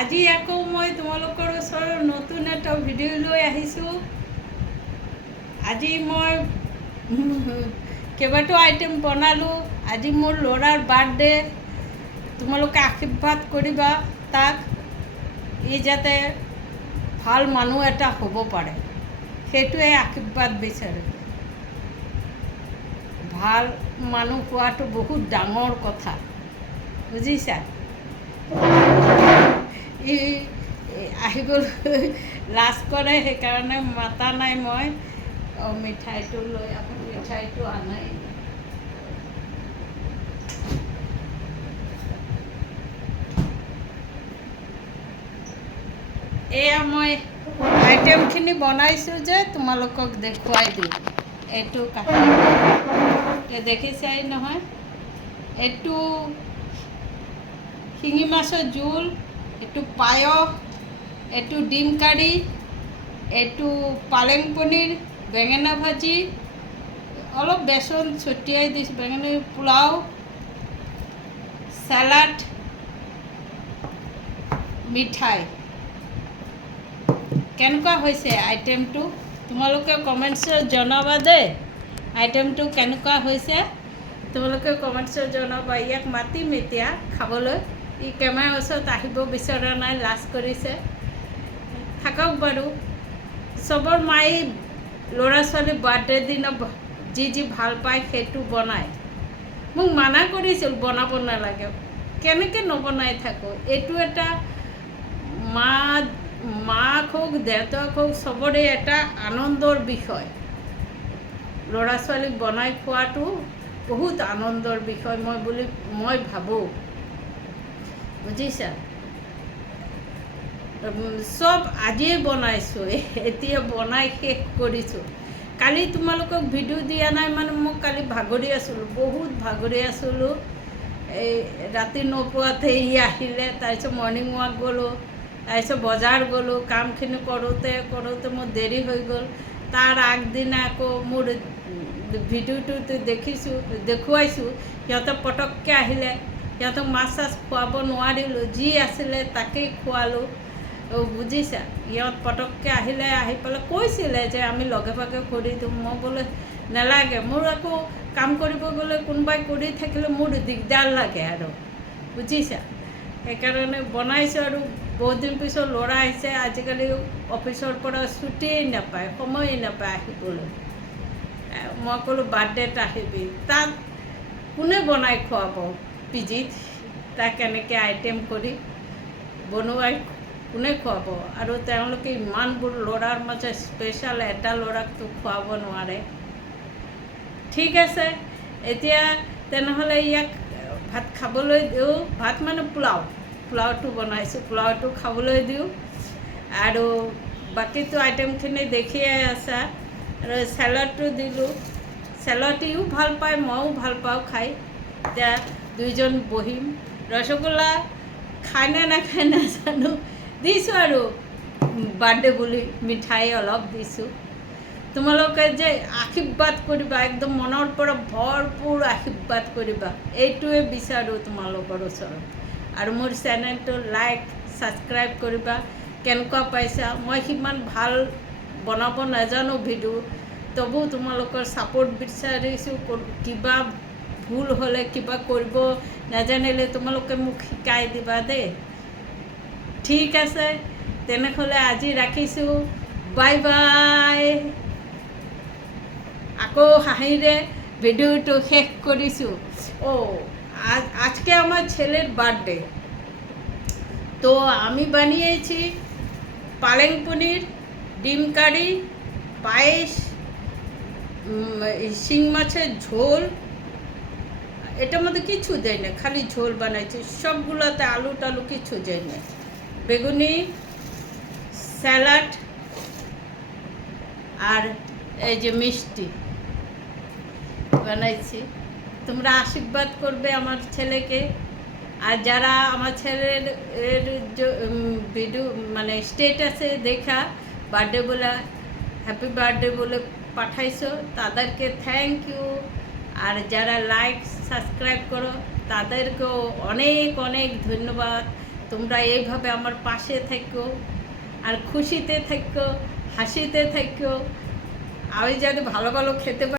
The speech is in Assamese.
আজি আকৌ মই তোমালোকৰ ওচৰত নতুন এটা ভিডিঅ' লৈ আহিছোঁ। আজি মই কেইবাটাও আইটেম বনালোঁ। আজি মোৰ ল'ৰাৰ বাৰ্থডে। তোমালোকে আশীৰ্বাদ কৰিবা তাক, ই যাতে ভাল মানুহ এটা হ'ব পাৰে, সেইটোৱে আশীৰ্বাদ বিচাৰোঁ। ভাল মানুহ হোৱাটো বহুত ডাঙৰ কথা, বুজিছা। ই আহিবলৈ লাজ কৰে, সেইকাৰণে মাতা নাই মই। মিঠাইটো লৈ আপুনি মিঠাইটো আনাই। এয়া মই আইটেমখিনি বনাইছোঁ যে তোমালোকক দেখুৱাই দিওঁ। এইটো কাটি দেখিছাই নহয়, এইটো শিঙি মাছৰ জোল, এইটো পায়স, এইটো ডিম কাৰী, এইটো পালেং পনীৰ, বেঙেনা ভাজি, অলপ বেচন ছটিয়াই দিছোঁ, বেঙেনা পোলাও, চালাড, মিঠাই। কেনেকুৱা হৈছে আইটেমটো তোমালোকে কমেণ্টছত জনাবা দেই। আইটেমটো কেনেকুৱা হৈছে তোমালোকে কমেণ্টছত জনাবা। ইয়াক মাতিম এতিয়া খাবলৈ। ই কেমেৰাৰ ওচৰত আহিব বিচৰা নাই, লাজ কৰিছে। থাকক বাৰু। চবৰ মায়ে ল'ৰা ছোৱালী বাৰ্থডে দিনা যি যি ভাল পায় সেইটো বনায়। মোক মানা কৰিছিল বনাব নালাগে, কেনেকৈ নবনাই থাকোঁ। এইটো এটা মাক হওক দেউতাক হওক চবৰে এটা আনন্দৰ বিষয়। ল'ৰা ছোৱালীক বনাই খোৱাটো বহুত আনন্দৰ বিষয় মই ভাবোঁ, বুজিছা। চব আজিয়ে বনাইছোঁ, এতিয়া বনাই শেষ কৰিছোঁ। কালি তোমালোকক ভিডিঅ' দিয়া নাই মানে মোক কালি ভাগৰি আছিলোঁ, বহুত ভাগৰি আছিলোঁ। এই ৰাতি নোপোৱাতে ই আহিলে, তাৰপিছত মৰ্ণিং ৱাক গ'লোঁ, তাৰপিছত বজাৰ গ'লোঁ। কামখিনি কৰোঁতে মোৰ দেৰি হৈ গ'ল। তাৰ আগদিনা আকৌ মোৰ ভিডিঅ'টো দেখুৱাইছোঁ। সিহঁতে পটককৈ আহিলে, সিহঁতক মাছ চাছ খুৱাব নোৱাৰিলোঁ, যি আছিলে তাকেই খোৱালোঁ, বুজিছা। সিহঁত পটককৈ আহিলে, আহি পেলাই কৈছিলে যে আমি লগে ভাগে কৰি দিওঁ। মই বোলে নালাগে, মোৰ আকৌ কাম কৰিব গ'লে কোনোবাই কৰি থাকিলে মোৰ দিগদাৰ লাগে আৰু, বুজিছা। সেইকাৰণে বনাইছোঁ। আৰু বহুত দিন পিছত ল'ৰা আহিছে, আজিকালি অফিচৰ পৰা ছুটিয়েই নাপায়, সময়েই নাপায় আহিবলৈ। মই ক'লোঁ বাৰ্থডেত আহিবি। তাক কোনে বনাই খুৱাব পিজিত? তাক এনেকৈ আইটেম কৰি বনোৱাই কোনে খুৱাব? আৰু তেওঁলোকে ইমানবোৰ ল'ৰাৰ মাজত স্পেচিয়েল এটা ল'ৰাকতো খুৱাব নোৱাৰে। ঠিক আছে, এতিয়া তেনেহ'লে ইয়াক ভাত খাবলৈ দিওঁ। ভাত মানে পোলাওটো বনাইছোঁ, পোলাওটো খাবলৈ দিওঁ। আৰু বাকীটো আইটেমখিনি দেখিয়ে আছা। আৰু চেলাডটো দিলোঁ। চেলাড ইও ভাল পায়, ময়ো ভাল পাওঁ খাই। এতিয়া দুইজন বহিম। ৰসগোল্লা খায়নে নাখায় নাজানো, দিছোঁ আৰু বাৰ্থডে বুলি মিঠাই অলপ দিছোঁ। তোমালোকে যে আশীৰ্বাদ কৰিবা, একদম মনৰ পৰা ভৰপূৰ আশীৰ্বাদ কৰিবা, এইটোৱে বিচাৰোঁ তোমালোকৰ ওচৰত। আৰু মোৰ চেনেলটো লাইক ছাবস্ক্ৰাইব কৰিবা। কেনেকুৱা পাইছা? মই সিমান ভাল বনাব নাজানো ভিডিঅ', তবু তোমালোকৰ ছাপোৰ্ট বিচাৰিছোঁ। কিবা ভুল হ'লে, কিবা কৰিব নাজানিলে তোমালোকে মোক শিকাই দিবা দেই। ঠিক আছে, তেনেহ'লে আজি ৰাখিছোঁ। Bye bye. আকৌ হাঁহিৰে ভিডিওটো শেষ কৰিছোঁ। আজকে আমার ছেলের বার্থডে, তো আমি বানিয়েছি পালেং পনির, ডিম কারি, পায়েস, শিং মাছের ঝোল। এটার মধ্যে কিছু দেয় না, খালি ঝোল বানাইছি। সবগুলোতে আলু টালু কিছু দেয় না। বেগুনি, স্যালাড আর এই যে মিষ্টি বানাইছি। তোমরা আশীর্বাদ করবে আমার ছেলেকে। আর যারা আমার ছেলের ভিডিও মানে স্টেটাসে দেখা বার্থডে বলে, হ্যাপি বার্থডে বলে পাঠাইছো, তাদেরকে থ্যাংক ইউ। আর যারা লাইক সাবস্ক্রাইব করো তাদেরকেও অনেক অনেক ধন্যবাদ। তোমরা এইভাবে আমার পাশে থেকো, আর খুশিতে থেকো, হাসিতে থেকো। আমি যাতে ভালো ভালো খেতে পারি।